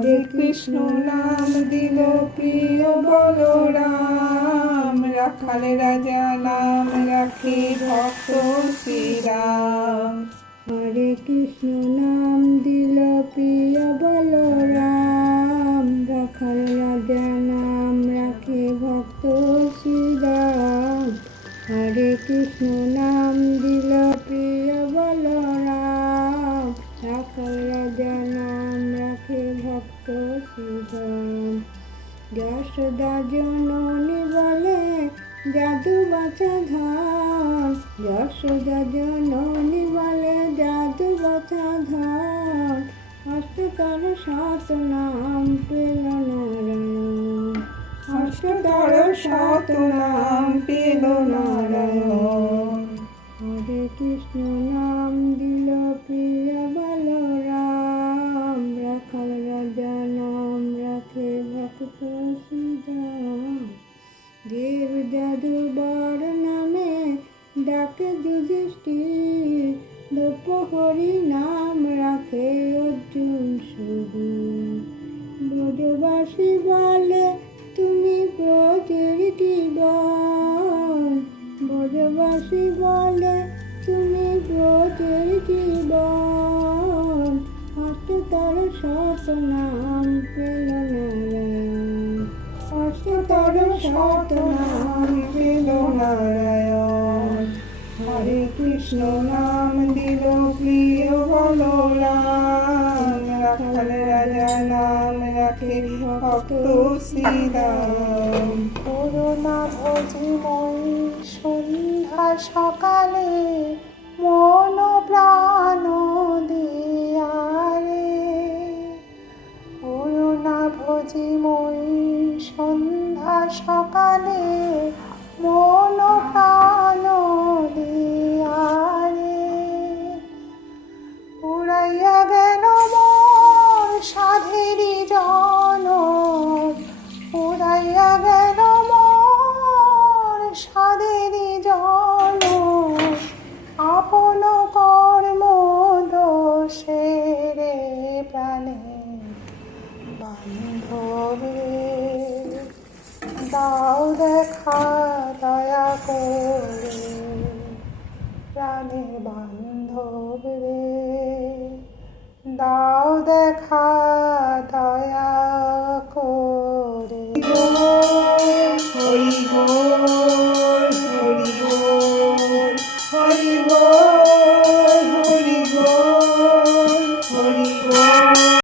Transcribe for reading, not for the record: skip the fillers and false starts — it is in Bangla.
হরে কৃষ্ণ নাম দিল প্রিয় বলরাম, রাখাল রাজা নাম রাখে ভক্ত শ্রীরাম। হরে কৃষ্ণ নাম দিল প্রিয় বলরাম, রাখাল রাজা নাম রাখে ভক্ত শ্রীরাম। হরে কৃষ্ণ নাম দিল প্রিয় বলরাম, রাখাল রাজা নাম রাখে ভক্ত শ্রীরাম। যশোদা জননী বলে জাদু বাছা ধান, যশোদা জননী বলে জাদু বাছা ধান। অষ্টতর শত নাম পেল নারায়ণ, অষ্টতর শত নাম পেল নারায়ণ। হরে কৃষ্ণ নাম দিল প্রিয় বলরাম, রাখাল রাজা নাম রাখে ভক্ত শ্রীরাম। দেব যাদুবর নামে ডাকে যুধিষ্ঠির, দ্রৌপদী নাম রাখে অর্জুন সুবীর। ব্রজবাসী বলে তুমি ব্রজের জীবন, ব্রজবাসী বলে তুমি ব্রজের জীবন। অষ্টতর শত নাম পেল নারায়ণ, অষ্টতর শত নাম পেল নারায়ণ। হরে কৃষ্ণ নাম দিল প্রিয় বলরাম, রাখাল রাজা নাম রাখে ভক্ত শ্রীরাম। করুণা ভজিময়ী সন্ধ্যা সকালে মন প্রাণ দিয়ারে, করুণা ভজিময়ী সন্ধ্যা সকালে মন প্রাণ দিয়ারে। উড়াইয়া গেল মোর সাধেরি জনম, উড়াইয়া গেল মোর সাধেরি জনম। আপন কর্ম দোষে রে প্রাণে বান্ধব রে, দাও দেখা দয়া করে প্রাণে বান্ধব রে, দাও দেখা